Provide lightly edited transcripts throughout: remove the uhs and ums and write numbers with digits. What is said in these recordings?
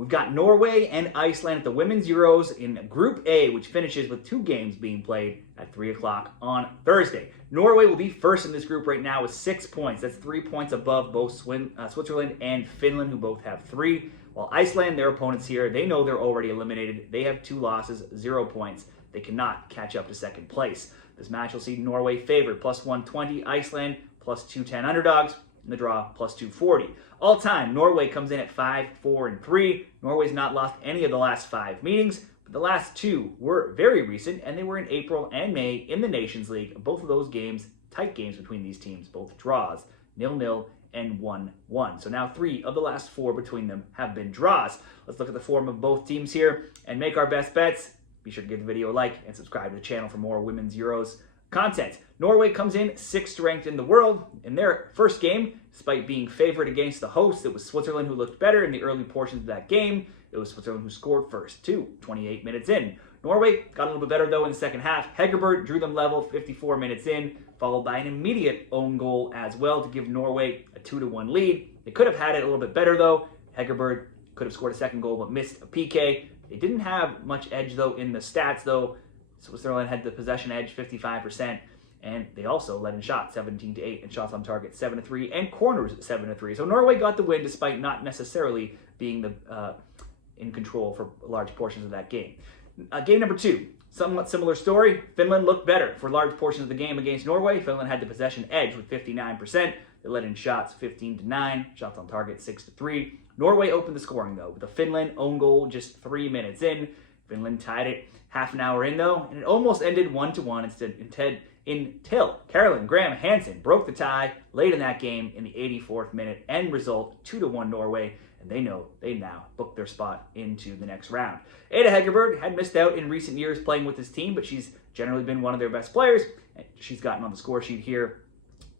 We've got Norway and Iceland at the Women's Euros in Group A, which finishes with 2 games being played at 3 o'clock on Thursday. Norway will be first in this group right now with 6 points. That's 3 points above both Switzerland and Finland, who both have 3. While Iceland, their opponents here, they know they're already eliminated. They have 2 losses, 0 points. They cannot catch up to second place. This match will see Norway favored, plus 120, Iceland, plus 210 underdogs. In the draw, plus 240. All time, Norway comes in at 5-4-3. Norway's not lost any of the last 5 meetings, but the last 2 were very recent, and they were in April and May in the Nations League. Both of those games, tight games between these teams, both draws, 0-0 and 1-1. So now 3 of the last 4 between them have been draws. Let's look at the form of both teams here and make our best bets. Be sure to give the video a like and subscribe to the channel for more Women's Euros content. Norway comes in 6th ranked in the world. In their first game, despite being favored against the hosts, it was Switzerland who looked better in the early portions of that game. It was Switzerland who scored first, too, 28 minutes in. Norway got a little bit better, though, in the second half. Hegerberg drew them level 54 minutes in, followed by an immediate own goal as well to give Norway a 2-1 lead. They could have had it a little bit better, though. Hegerberg could have scored a second goal, but missed a PK. They didn't have much edge, though, in the stats, though. Switzerland had the possession edge, 55%, and they also led in shots, 17-8, and shots on target, 7-3, and corners, 7-3. So Norway got the win despite not necessarily being in control for large portions of that game. Game number 2, somewhat similar story. Finland looked better for large portions of the game against Norway. Finland had the possession edge with 59%. They led in shots, 15-9, shots on target, 6-3. Norway opened the scoring, though, with a Finland own goal just 3 minutes in. Finland tied it half an hour in, though, and it almost ended 1-1 until Caroline Graham Hansen broke the tie late in that game in the 84th minute. End result, 2-1 Norway, and they know they now booked their spot into the next round. Ada Hegerberg had missed out in recent years playing with this team, but she's generally been one of their best players, and she's gotten on the score sheet here.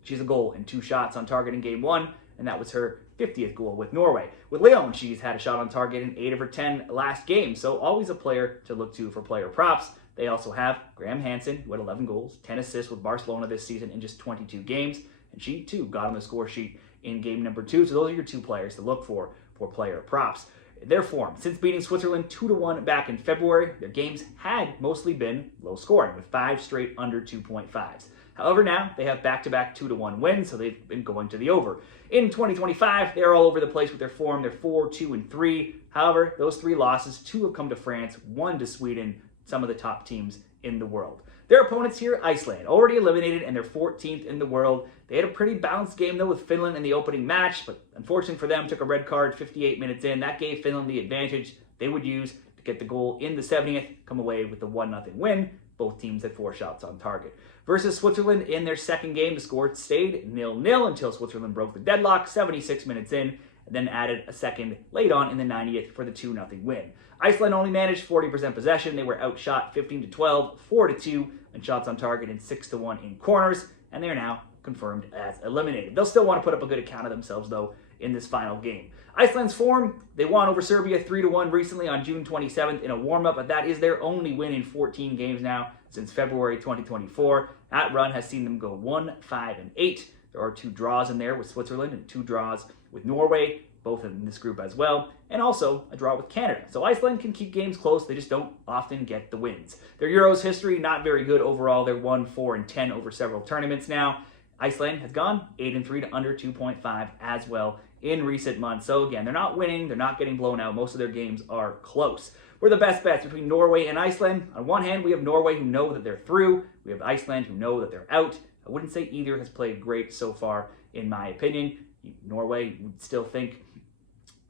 She's a goal and 2 shots on target in game 1, and that was her 50th goal with Norway. With Leon, she's had a shot on target in 8 of her 10 last games, so always a player to look to for player props. They also have Graham Hansen, who had 11 goals, 10 assists with Barcelona this season in just 22 games, and she, too, got on the score sheet in game number 2, so those are your 2 players to look for player props. Their form, since beating Switzerland 2-1 back in February, their games had mostly been low scoring, with 5 straight under 2.5s. However, now they have back-to-back 2-1 wins, so they've been going to the over. In 2025, they're all over the place with their form. They're 4-2-3. However, those 3 losses, 2 have come to France, 1 to Sweden, some of the top teams in the world. Their opponents here, Iceland, already eliminated, and they're 14th in the world. They had a pretty balanced game, though, with Finland in the opening match, but unfortunately for them, took a red card 58 minutes in. That gave Finland the advantage they would use to get the goal in the 70th, come away with the 1-0 win. Both teams had 4 shots on target. Versus Switzerland in their second game, the score stayed 0-0 until Switzerland broke the deadlock 76 minutes in, and then added a second late on in the 90th for the 2-0 win. Iceland only managed 40% possession. They were outshot 15-12, 4-2, and shots on target and 6-1 in corners, and they are now confirmed as eliminated. They'll still want to put up a good account of themselves, though, in this final game. Iceland's form, they won over Serbia 3-1 recently on June 27th in a warm-up, but that is their only win in 14 games now since February 2024. That run has seen them go 1-5-8. There are 2 draws in there with Switzerland and 2 draws with Norway, both in this group as well, and also a draw with Canada. So Iceland can keep games close, they just don't often get the wins. Their Euros history, not very good overall. They're 1-4-10 over several tournaments now. Iceland has gone 8-3 to under 2.5 as well in recent months. So again, they're not winning, they're not getting blown out. Most of their games are close. We're the best bets between Norway and Iceland. On one hand, we have Norway, who know that they're through. We have Iceland, who know that they're out. I wouldn't say either has played great so far, in my opinion. Norway would still think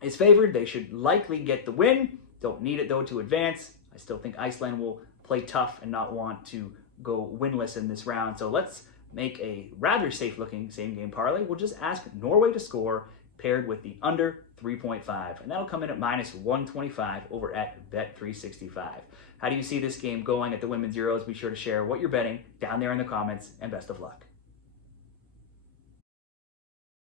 is favored. They should likely get the win. Don't need it, though, to advance. I still think Iceland will play tough and not want to go winless in this round. So let's make a rather safe-looking same-game parlay. We'll just ask Norway to score paired with the under 3.5, and that'll come in at -125 over at Bet365. How do you see this game going at the Women's Euros? Be sure to share what you're betting down there in the comments, and best of luck.